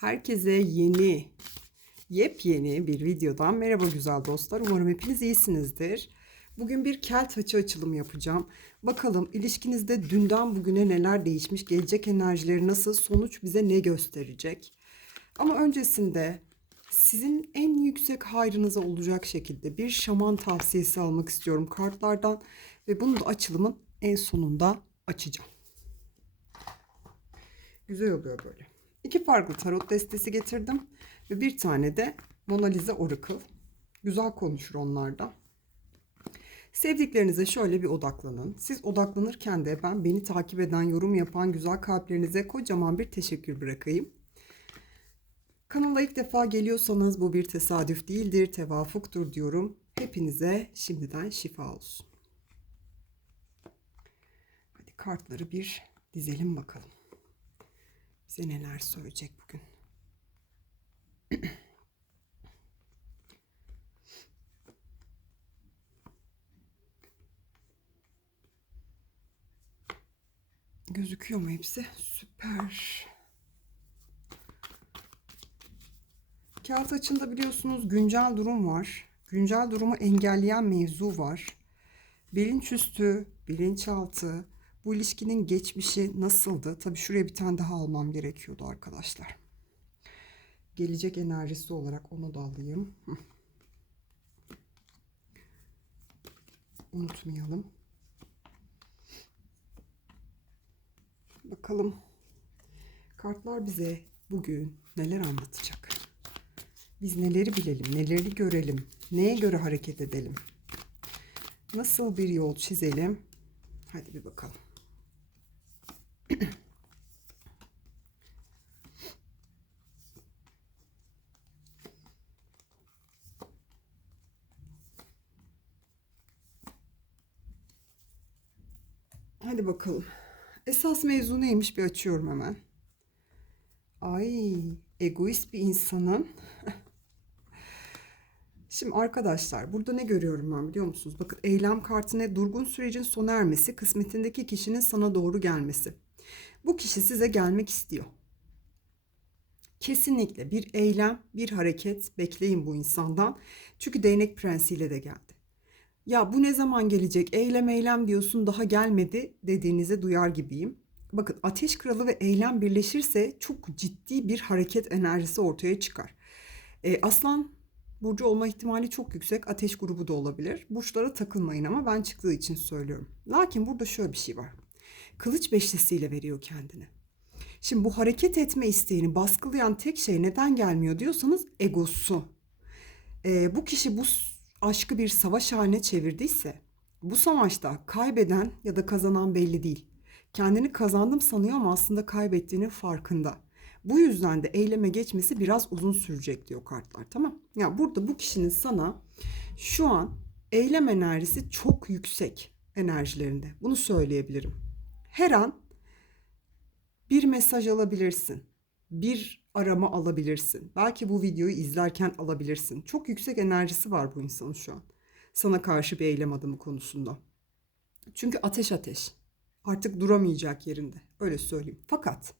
Herkese yeni, yepyeni bir videodan merhaba güzel dostlar. Umarım hepiniz iyisinizdir. Bugün bir kel taçı açılımı yapacağım. Bakalım ilişkinizde dünden bugüne neler değişmiş, gelecek enerjileri nasıl, sonuç bize ne gösterecek? Ama öncesinde sizin en yüksek hayrınıza olacak şekilde bir şaman tavsiyesi almak istiyorum kartlardan ve bunu da açılımın en sonunda açacağım. Güzel oluyor böyle. İki farklı tarot destesi getirdim ve bir tane de Mona Lisa Oracle. Güzel konuşur onlar da. Sevdiklerinize şöyle bir odaklanın. Siz odaklanırken de ben beni takip eden, yorum yapan güzel kalplerinize kocaman bir teşekkür bırakayım. Kanala ilk defa geliyorsanız bu bir tesadüf değildir, tevafuktur diyorum. Hepinize şimdiden şifa olsun. Hadi kartları bir dizelim bakalım. Bize neler söyleyecek bugün. Gözüküyor mu hepsi? Süper. Kağıt açında biliyorsunuz güncel durum var. Güncel durumu engelleyen mevzu var. Bilinçüstü, bilinçaltı, bu ilişkinin geçmişi nasıldı? Tabii şuraya bir tane daha almam gerekiyordu arkadaşlar. Gelecek enerjisi olarak onu da alayım. Unutmayalım. Bakalım kartlar bize bugün neler anlatacak? Biz neleri bilelim, neleri görelim, neye göre hareket edelim? Nasıl bir yol çizelim? Hadi bir bakalım. Hadi bakalım. Esas mevzu neymiş bir açıyorum hemen. Ay, egoist bir insanın. Şimdi arkadaşlar burada ne görüyorum ben biliyor musunuz? Bakın eylem kartına durgun sürecin sona ermesi, kısmetindeki kişinin sana doğru gelmesi. Bu kişi size gelmek istiyor. Kesinlikle bir eylem, bir hareket bekleyin bu insandan. Çünkü değnek prensiyle de geldi. Ya bu ne zaman gelecek? Eylem eylem diyorsun daha gelmedi dediğinize duyar gibiyim. Bakın ateş kralı ve eylem birleşirse çok ciddi bir hareket enerjisi ortaya çıkar. E, aslan burcu olma ihtimali çok yüksek. Ateş grubu da olabilir. Burçlara takılmayın ama ben çıktığı için söylüyorum. Lakin burada şöyle bir şey var. Kılıç beşlisiyle veriyor kendini. Şimdi bu hareket etme isteğini baskılayan tek şey neden gelmiyor diyorsanız egosu. E, bu kişi bu aşkı bir savaş haline çevirdiyse bu savaşta kaybeden ya da kazanan belli değil. Kendini kazandım sanıyor ama aslında kaybettiğinin farkında. Bu yüzden de eyleme geçmesi biraz uzun sürecek diyor kartlar tamam. Ya yani burada bu kişinin sana şu an eylem enerjisi çok yüksek enerjilerinde. Bunu söyleyebilirim. Her an bir mesaj alabilirsin. Bir arama alabilirsin. Belki bu videoyu izlerken alabilirsin. Çok yüksek enerjisi var bu insanın şu an. Sana karşı bir eylem adımı konusunda. Çünkü ateş ateş. Artık duramayacak yerinde. Öyle söyleyeyim. Fakat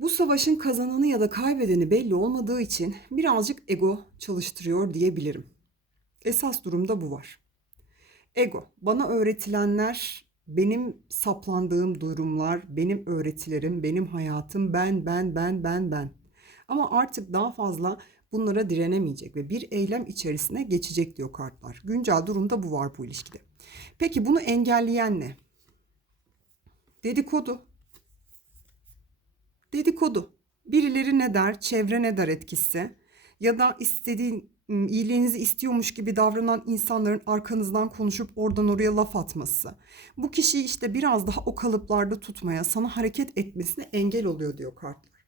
bu savaşın kazananı ya da kaybedeni belli olmadığı için birazcık ego çalıştırıyor diyebilirim. Esas durumda bu var. Ego, bana öğretilenler, benim saplandığım durumlar, benim öğretilerim, benim hayatım, ben, ben, ben, ben, ben. Ama artık daha fazla bunlara direnemeyecek ve bir eylem içerisine geçecek diyor kartlar. Güncel durumda bu var bu ilişkide. Peki bunu engelleyen ne? Dedikodu. Dedikodu. Birileri ne der, çevre ne der etkisi ya da istediğin iyiliğinizi istiyormuş gibi davranan insanların arkanızdan konuşup oradan oraya laf atması. Bu kişiyi işte biraz daha o kalıplarda tutmaya, sana hareket etmesine engel oluyor diyor kartlar.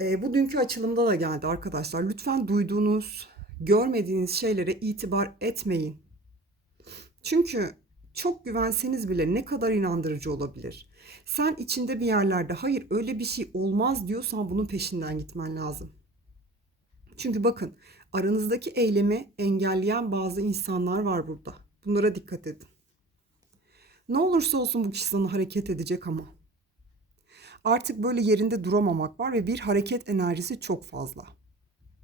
E, bu dünkü açılımda da geldi arkadaşlar. Lütfen duyduğunuz, görmediğiniz şeylere itibar etmeyin. Çünkü çok güvenseniz bile ne kadar inandırıcı olabilir. Sen içinde bir yerlerde hayır öyle bir şey olmaz diyorsan bunun peşinden gitmen lazım. Çünkü bakın aranızdaki eylemi engelleyen bazı insanlar var burada. Bunlara dikkat edin. Ne olursa olsun bu kişi sana hareket edecek ama. Artık böyle yerinde duramamak var ve bir hareket enerjisi çok fazla.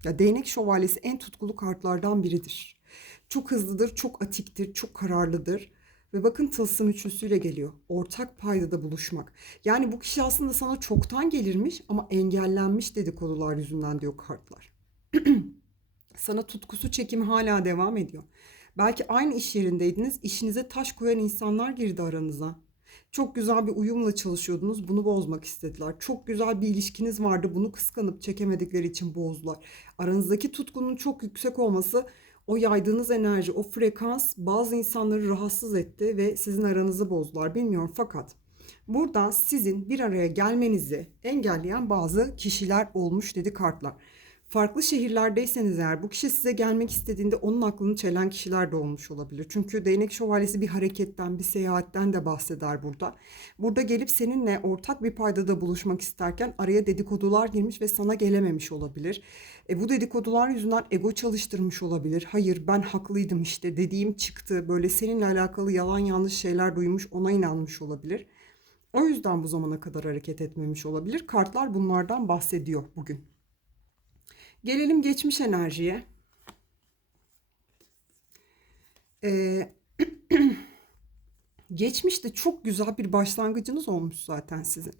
Ya değnek şövalyesi en tutkulu kartlardan biridir. Çok hızlıdır, çok atiktir, çok kararlıdır. Ve bakın tılsım üçlüsüyle geliyor. Ortak paydada buluşmak. Yani bu kişi aslında sana çoktan gelirmiş ama engellenmiş dedikodular yüzünden diyor kartlar. sana tutkusu çekimi hala devam ediyor. Belki aynı iş yerindeydiniz, işinize taş koyan insanlar girdi aranıza. Çok güzel bir uyumla çalışıyordunuz, bunu bozmak istediler. Çok güzel bir ilişkiniz vardı, bunu kıskanıp çekemedikleri için bozdular. Aranızdaki tutkunun çok yüksek olması, o yaydığınız enerji, o frekans bazı insanları rahatsız etti ve sizin aranızı bozdular. Bilmiyorum fakat burada sizin bir araya gelmenizi engelleyen bazı kişiler olmuş dedi kartlar. Farklı şehirlerdeyseniz eğer bu kişi size gelmek istediğinde onun aklını çelen kişiler de olmuş olabilir. Çünkü değnek şövalyesi bir hareketten, bir seyahatten de bahseder burada. Burada gelip seninle ortak bir paydada buluşmak isterken araya dedikodular girmiş ve sana gelememiş olabilir. E, bu dedikodular yüzünden ego çalıştırmış olabilir. Hayır ben haklıydım işte dediğim çıktı. Böyle seninle alakalı yalan yanlış şeyler duymuş ona inanmış olabilir. O yüzden bu zamana kadar hareket etmemiş olabilir. Kartlar bunlardan bahsediyor bugün. Gelelim geçmiş enerjiye. Ee, geçmişte çok güzel bir başlangıcınız olmuş zaten sizin.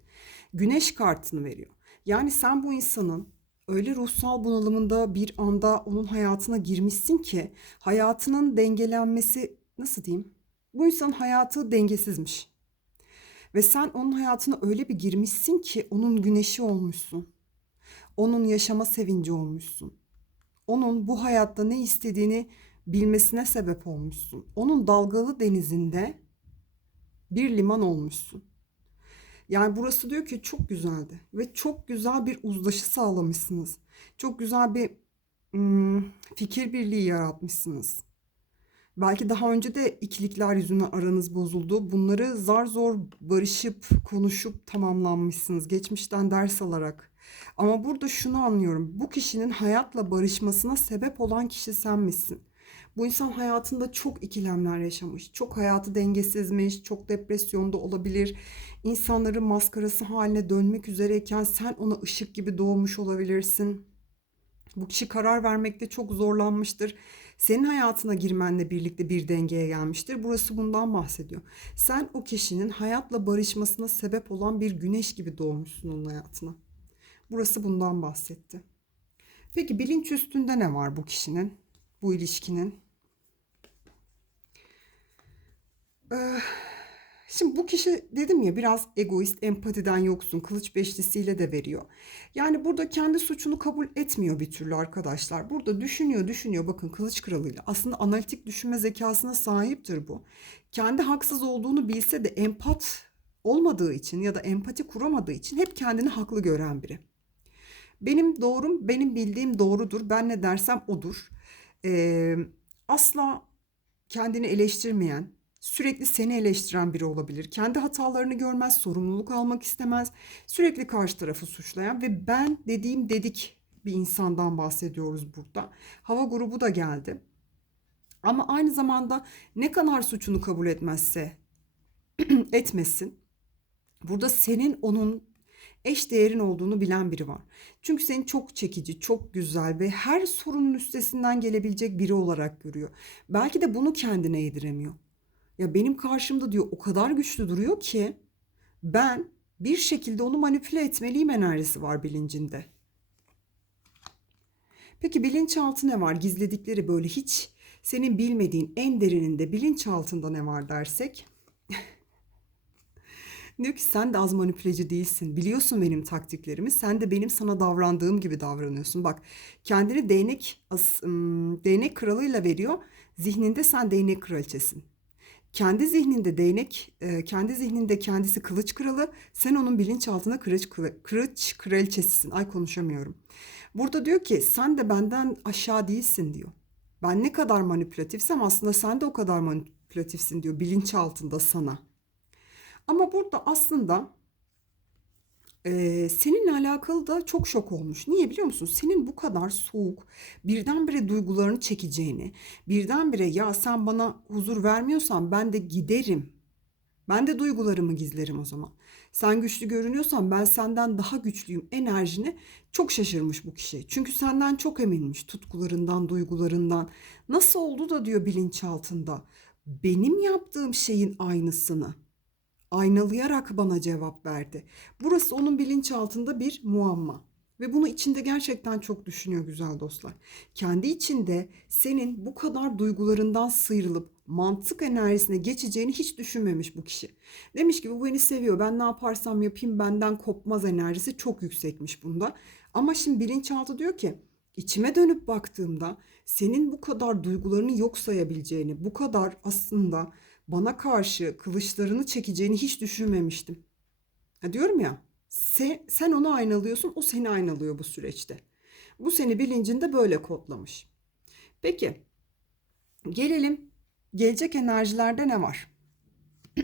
Güneş kartını veriyor. Yani sen bu insanın öyle ruhsal bunalımında bir anda onun hayatına girmişsin ki hayatının dengelenmesi nasıl diyeyim? Bu insanın hayatı dengesizmiş. Ve sen onun hayatına öyle bir girmişsin ki onun güneşi olmuşsun. Onun yaşama sevinci olmuşsun. Onun bu hayatta ne istediğini bilmesine sebep olmuşsun. Onun dalgalı denizinde bir liman olmuşsun. Yani burası diyor ki çok güzeldi ve çok güzel bir uzlaşı sağlamışsınız. Çok güzel bir hmm, fikir birliği yaratmışsınız. Belki daha önce de ikilikler yüzünden aranız bozuldu. Bunları zar zor barışıp konuşup tamamlanmışsınız. Geçmişten ders alarak. Ama burada şunu anlıyorum. Bu kişinin hayatla barışmasına sebep olan kişi sen misin? Bu insan hayatında çok ikilemler yaşamış. Çok hayatı dengesizmiş, çok depresyonda olabilir. İnsanların maskarası haline dönmek üzereyken sen ona ışık gibi doğmuş olabilirsin. Bu kişi karar vermekte çok zorlanmıştır. Senin hayatına girmenle birlikte bir dengeye gelmiştir. Burası bundan bahsediyor. Sen o kişinin hayatla barışmasına sebep olan bir güneş gibi doğmuşsun onun hayatına. Burası bundan bahsetti. Peki bilinç üstünde ne var bu kişinin? Bu ilişkinin? Ee, şimdi bu kişi dedim ya biraz egoist, empatiden yoksun, kılıç beşlisiyle de veriyor. Yani burada kendi suçunu kabul etmiyor bir türlü arkadaşlar. Burada düşünüyor, düşünüyor. Bakın kılıç kralıyla. Aslında analitik düşünme zekasına sahiptir bu. Kendi haksız olduğunu bilse de empat olmadığı için ya da empati kuramadığı için hep kendini haklı gören biri. Benim doğrum, benim bildiğim doğrudur. Ben ne dersem odur. Ee, asla kendini eleştirmeyen, sürekli seni eleştiren biri olabilir. Kendi hatalarını görmez, sorumluluk almak istemez. Sürekli karşı tarafı suçlayan ve ben dediğim dedik bir insandan bahsediyoruz burada. Hava grubu da geldi. Ama aynı zamanda ne kadar suçunu kabul etmezse etmesin. Burada senin onun eş değerin olduğunu bilen biri var. Çünkü seni çok çekici, çok güzel ve her sorunun üstesinden gelebilecek biri olarak görüyor. Belki de bunu kendine yediremiyor. Ya benim karşımda diyor o kadar güçlü duruyor ki ben bir şekilde onu manipüle etmeliyim enerjisi var bilincinde. Peki bilinçaltı ne var? Gizledikleri böyle hiç senin bilmediğin en derininde bilinçaltında ne var dersek Diyor ki sen de az manipüleci değilsin. Biliyorsun benim taktiklerimi. Sen de benim sana davrandığım gibi davranıyorsun. Bak kendini değnek as, değnek kralıyla veriyor. Zihninde sen değnek kraliçesin. Kendi zihninde değnek, e, kendi zihninde kendisi kılıç kralı. Sen onun bilinçaltında kılıç, kılıç kraliçesisin. Ay konuşamıyorum. Burada diyor ki sen de benden aşağı değilsin diyor. Ben ne kadar manipülatifsem aslında sen de o kadar manipülatifsin diyor bilinçaltında sana. Ama burada aslında e, seninle alakalı da çok şok olmuş. Niye biliyor musun? Senin bu kadar soğuk, birdenbire duygularını çekeceğini, birdenbire ya sen bana huzur vermiyorsan ben de giderim. Ben de duygularımı gizlerim o zaman. Sen güçlü görünüyorsan ben senden daha güçlüyüm enerjini çok şaşırmış bu kişi. Çünkü senden çok eminmiş tutkularından, duygularından. Nasıl oldu da diyor bilinçaltında. Benim yaptığım şeyin aynısını aynalayarak bana cevap verdi. Burası onun bilinçaltında bir muamma. Ve bunu içinde gerçekten çok düşünüyor güzel dostlar. Kendi içinde senin bu kadar duygularından sıyrılıp mantık enerjisine geçeceğini hiç düşünmemiş bu kişi. Demiş ki bu beni seviyor. Ben ne yaparsam yapayım benden kopmaz enerjisi çok yüksekmiş bunda. Ama şimdi bilinçaltı diyor ki içime dönüp baktığımda senin bu kadar duygularını yok sayabileceğini, bu kadar aslında bana karşı kılıçlarını çekeceğini hiç düşünmemiştim. Ha diyorum ya sen, sen onu aynalıyorsun, o seni aynalıyor bu süreçte. Bu seni bilincinde böyle kodlamış. Peki, gelelim gelecek enerjilerde ne var?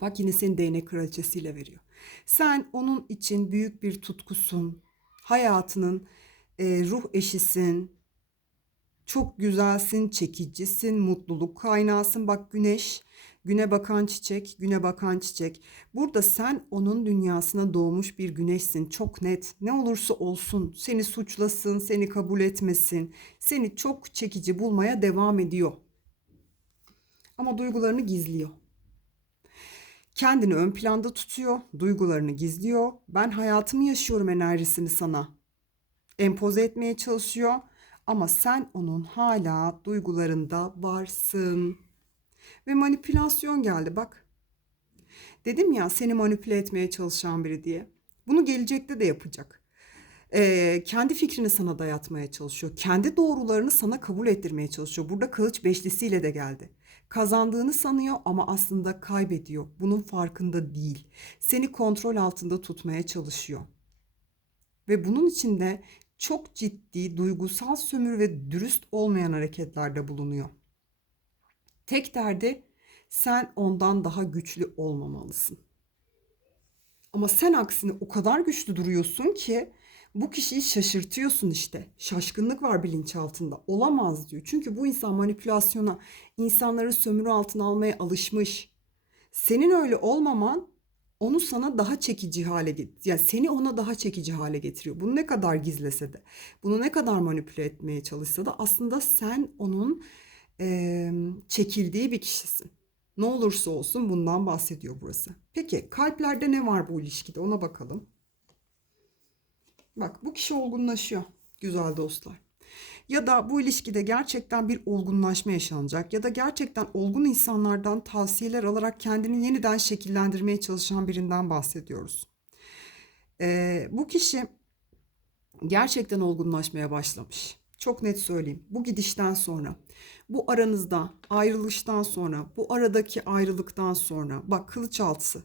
Bak yine seni değnek kraliçesiyle veriyor. Sen onun için büyük bir tutkusun, hayatının e, ruh eşisin, çok güzelsin, çekicisin, mutluluk kaynağısın. Bak güneş, güne bakan çiçek, güne bakan çiçek. Burada sen onun dünyasına doğmuş bir güneşsin. Çok net. Ne olursa olsun seni suçlasın, seni kabul etmesin. Seni çok çekici bulmaya devam ediyor. Ama duygularını gizliyor. Kendini ön planda tutuyor, duygularını gizliyor. Ben hayatımı yaşıyorum enerjisini sana empoze etmeye çalışıyor ama sen onun hala duygularında varsın. Ve manipülasyon geldi bak. Dedim ya seni manipüle etmeye çalışan biri diye. Bunu gelecekte de yapacak. Ee, kendi fikrini sana dayatmaya çalışıyor. Kendi doğrularını sana kabul ettirmeye çalışıyor. Burada kılıç beşlisiyle de geldi. Kazandığını sanıyor ama aslında kaybediyor. Bunun farkında değil. Seni kontrol altında tutmaya çalışıyor. Ve bunun içinde çok ciddi duygusal sömür ve dürüst olmayan hareketlerde bulunuyor. Tek derdi sen ondan daha güçlü olmamalısın. Ama sen aksine o kadar güçlü duruyorsun ki bu kişiyi şaşırtıyorsun işte. Şaşkınlık var bilinçaltında. Olamaz diyor. Çünkü bu insan manipülasyona, insanları sömürü altına almaya alışmış. Senin öyle olmaman onu sana daha çekici hale get yani seni ona daha çekici hale getiriyor. Bunu ne kadar gizlese de, bunu ne kadar manipüle etmeye çalışsa da aslında sen onun e, çekildiği bir kişisin. Ne olursa olsun bundan bahsediyor burası. Peki kalplerde ne var bu ilişkide ona bakalım. Bak bu kişi olgunlaşıyor güzel dostlar ya da bu ilişkide gerçekten bir olgunlaşma yaşanacak ya da gerçekten olgun insanlardan tavsiyeler alarak kendini yeniden şekillendirmeye çalışan birinden bahsediyoruz. Ee, bu kişi gerçekten olgunlaşmaya başlamış. Çok net söyleyeyim. Bu gidişten sonra, bu aranızda ayrılıştan sonra, bu aradaki ayrılıktan sonra, bak kılıç altısı.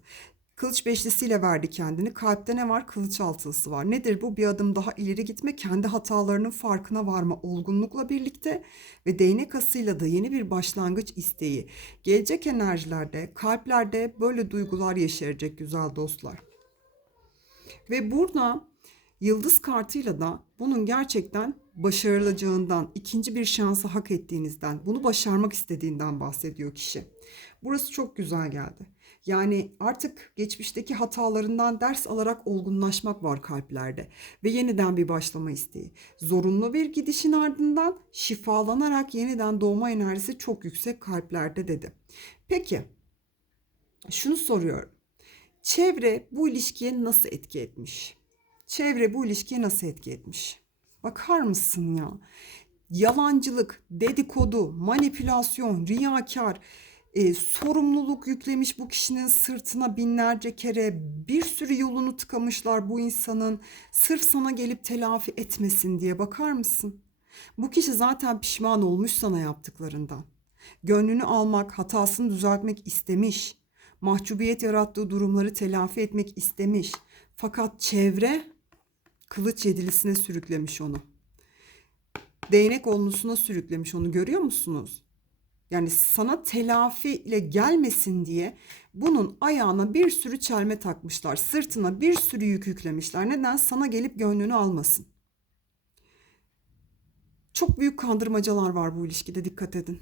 Kılıç beşlisiyle verdi kendini. Kalpte ne var? Kılıç altılısı var. Nedir bu? Bir adım daha ileri gitme, kendi hatalarının farkına varma olgunlukla birlikte ve değnek asıyla da yeni bir başlangıç isteği. Gelecek enerjilerde, kalplerde böyle duygular yeşerecek güzel dostlar. Ve burada yıldız kartıyla da bunun gerçekten başarılacağından, ikinci bir şansı hak ettiğinizden, bunu başarmak istediğinden bahsediyor kişi. Burası çok güzel geldi. Yani artık geçmişteki hatalarından ders alarak olgunlaşmak var kalplerde ve yeniden bir başlama isteği. Zorunlu bir gidişin ardından şifalanarak yeniden doğma enerjisi çok yüksek kalplerde dedi. Peki şunu soruyorum. Çevre bu ilişkiye nasıl etki etmiş? Çevre bu ilişkiye nasıl etki etmiş? Bakar mısın ya? Yalancılık, dedikodu, manipülasyon, riyakar, e, sorumluluk yüklemiş bu kişinin sırtına binlerce kere bir sürü yolunu tıkamışlar bu insanın sırf sana gelip telafi etmesin diye bakar mısın? Bu kişi zaten pişman olmuş sana yaptıklarından. Gönlünü almak, hatasını düzeltmek istemiş. Mahcubiyet yarattığı durumları telafi etmek istemiş. Fakat çevre kılıç yedilisine sürüklemiş onu. Değnek onlusuna sürüklemiş onu görüyor musunuz? Yani sana telafi ile gelmesin diye bunun ayağına bir sürü çelme takmışlar. Sırtına bir sürü yük yüklemişler. Neden? Sana gelip gönlünü almasın. Çok büyük kandırmacalar var bu ilişkide dikkat edin.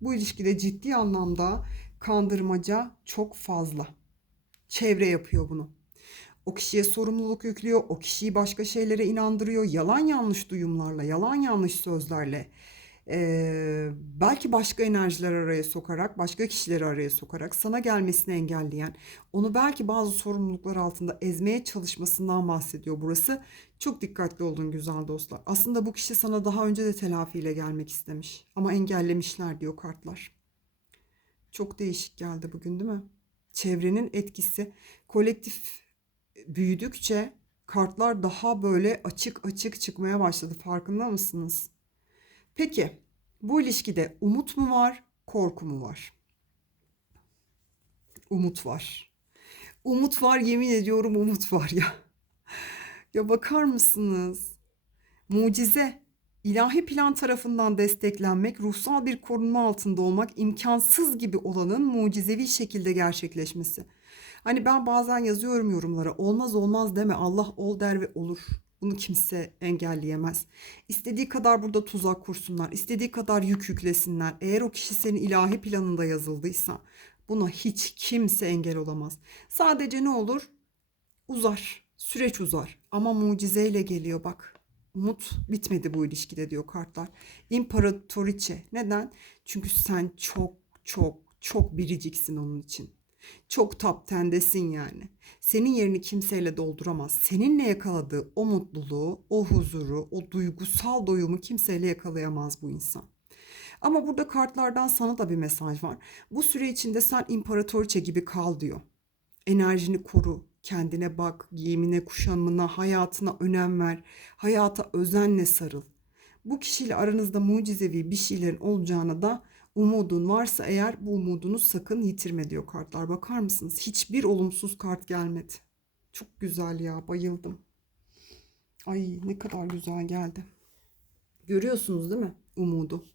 Bu ilişkide ciddi anlamda kandırmaca çok fazla. Çevre yapıyor bunu. O kişiye sorumluluk yüklüyor, o kişiyi başka şeylere inandırıyor, yalan yanlış duyumlarla, yalan yanlış sözlerle, eee, belki başka enerjiler araya sokarak, başka kişileri araya sokarak sana gelmesini engelleyen, onu belki bazı sorumluluklar altında ezmeye çalışmasından bahsediyor burası. Çok dikkatli olun güzel dostlar. Aslında bu kişi sana daha önce de telafiyle gelmek istemiş ama engellemişler diyor kartlar. Çok değişik geldi bugün değil mi? Çevrenin etkisi kolektif büyüdükçe kartlar daha böyle açık açık çıkmaya başladı. Farkında mısınız? Peki bu ilişkide umut mu var, korku mu var? Umut var. Umut var yemin ediyorum umut var ya. Ya bakar mısınız? Mucize. İlahi plan tarafından desteklenmek, ruhsal bir korunma altında olmak imkansız gibi olanın mucizevi şekilde gerçekleşmesi. Hani ben bazen yazıyorum yorumlara olmaz olmaz deme Allah ol der ve olur. Bunu kimse engelleyemez. İstediği kadar burada tuzak kursunlar, istediği kadar yük yüklesinler. Eğer o kişi senin ilahi planında yazıldıysa buna hiç kimse engel olamaz. Sadece ne olur? Uzar, süreç uzar ama mucizeyle geliyor bak. Umut bitmedi bu ilişkide diyor kartlar. İmparatoriçe. Neden? Çünkü sen çok çok çok biriciksin onun için. Çok top tendesin yani. Senin yerini kimseyle dolduramaz. Seninle yakaladığı o mutluluğu, o huzuru, o duygusal doyumu kimseyle yakalayamaz bu insan. Ama burada kartlardan sana da bir mesaj var. Bu süre içinde sen imparatoriçe gibi kal diyor. Enerjini koru, kendine bak, giyimine, kuşamına, hayatına önem ver. Hayata özenle sarıl. Bu kişiyle aranızda mucizevi bir şeylerin olacağına da umudun varsa eğer bu umudunu sakın yitirme diyor kartlar. Bakar mısınız? Hiçbir olumsuz kart gelmedi. Çok güzel ya, bayıldım. Ay ne kadar güzel geldi. Görüyorsunuz değil mi umudu?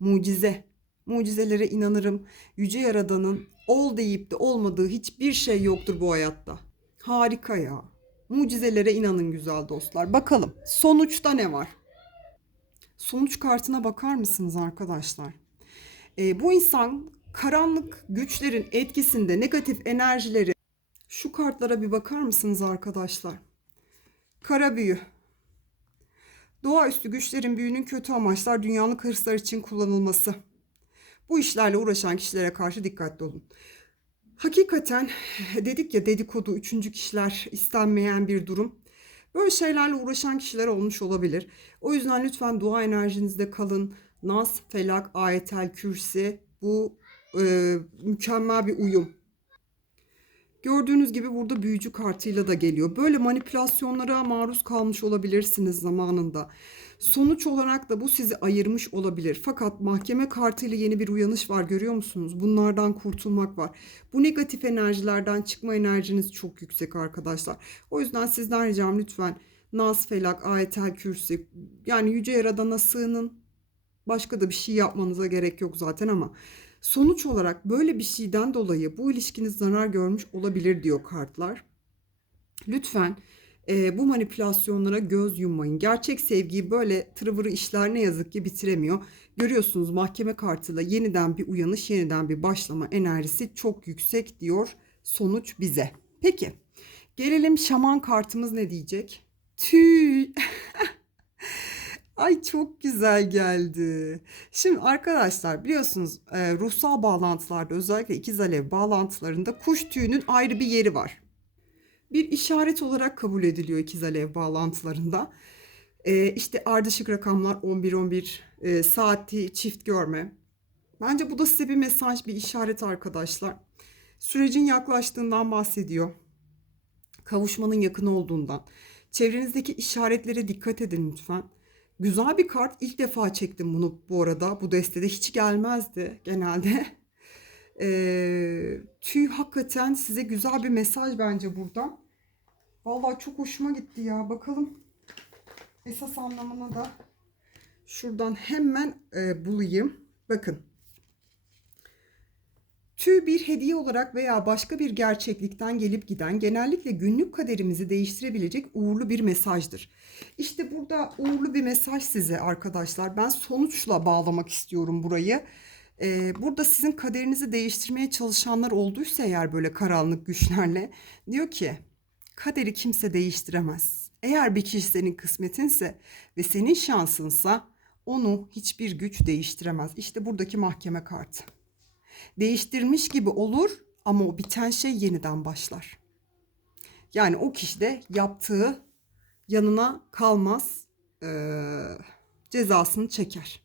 Mucize. Mucizelere inanırım. Yüce Yaradan'ın ol deyip de olmadığı hiçbir şey yoktur bu hayatta. Harika ya. Mucizelere inanın güzel dostlar. Bakalım sonuçta ne var? Sonuç kartına bakar mısınız arkadaşlar? Ee, bu insan karanlık güçlerin etkisinde negatif enerjileri şu kartlara bir bakar mısınız arkadaşlar? Kara büyü. Doğaüstü güçlerin büyünün kötü amaçlar dünyalık hırslar için kullanılması. Bu işlerle uğraşan kişilere karşı dikkatli olun. Hakikaten dedik ya dedikodu, üçüncü kişiler istenmeyen bir durum. Böyle şeylerle uğraşan kişiler olmuş olabilir. O yüzden lütfen dua enerjinizde kalın. Nas, Felak, Ayetel, Kürsi bu e, mükemmel bir uyum. Gördüğünüz gibi burada büyücü kartıyla da geliyor. Böyle manipülasyonlara maruz kalmış olabilirsiniz zamanında. Sonuç olarak da bu sizi ayırmış olabilir. Fakat mahkeme kartıyla yeni bir uyanış var görüyor musunuz? Bunlardan kurtulmak var. Bu negatif enerjilerden çıkma enerjiniz çok yüksek arkadaşlar. O yüzden sizden ricam lütfen Nas, Felak, Ayetel, Kürsi yani Yüce Yaradan'a sığının. Başka da bir şey yapmanıza gerek yok zaten ama sonuç olarak böyle bir şeyden dolayı bu ilişkiniz zarar görmüş olabilir diyor kartlar. Lütfen e, bu manipülasyonlara göz yummayın. Gerçek sevgiyi böyle tırıvırı işler ne yazık ki bitiremiyor. Görüyorsunuz mahkeme kartıyla yeniden bir uyanış, yeniden bir başlama enerjisi çok yüksek diyor sonuç bize. Peki gelelim şaman kartımız ne diyecek? Tüy. Ay çok güzel geldi. Şimdi arkadaşlar biliyorsunuz e, ruhsal bağlantılarda özellikle ikiz alev bağlantılarında kuş tüyünün ayrı bir yeri var. Bir işaret olarak kabul ediliyor ikiz alev bağlantılarında. E, işte ardışık rakamlar 11-11 e, saati çift görme. Bence bu da size bir mesaj, bir işaret arkadaşlar. Sürecin yaklaştığından bahsediyor. Kavuşmanın yakın olduğundan. Çevrenizdeki işaretlere dikkat edin lütfen. Güzel bir kart. İlk defa çektim bunu bu arada. Bu destede hiç gelmezdi genelde. Ee, tüy hakikaten size güzel bir mesaj bence buradan. Vallahi çok hoşuma gitti ya. Bakalım esas anlamına da şuradan hemen e, bulayım. Bakın. Tüy bir hediye olarak veya başka bir gerçeklikten gelip giden genellikle günlük kaderimizi değiştirebilecek uğurlu bir mesajdır. İşte burada uğurlu bir mesaj size arkadaşlar. Ben sonuçla bağlamak istiyorum burayı. Ee, burada sizin kaderinizi değiştirmeye çalışanlar olduysa eğer böyle karanlık güçlerle diyor ki kaderi kimse değiştiremez. Eğer bir kişi senin kısmetinse ve senin şansınsa onu hiçbir güç değiştiremez. İşte buradaki mahkeme kartı. Değiştirmiş gibi olur ama o biten şey yeniden başlar. Yani o kişi de yaptığı yanına kalmaz, eee, cezasını çeker.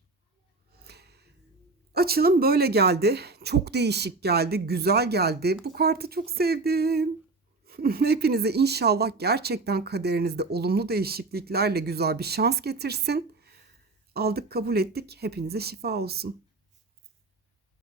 Açılım böyle geldi. Çok değişik geldi, güzel geldi. Bu kartı çok sevdim. Hepinize inşallah gerçekten kaderinizde olumlu değişikliklerle güzel bir şans getirsin. Aldık, kabul ettik. Hepinize şifa olsun.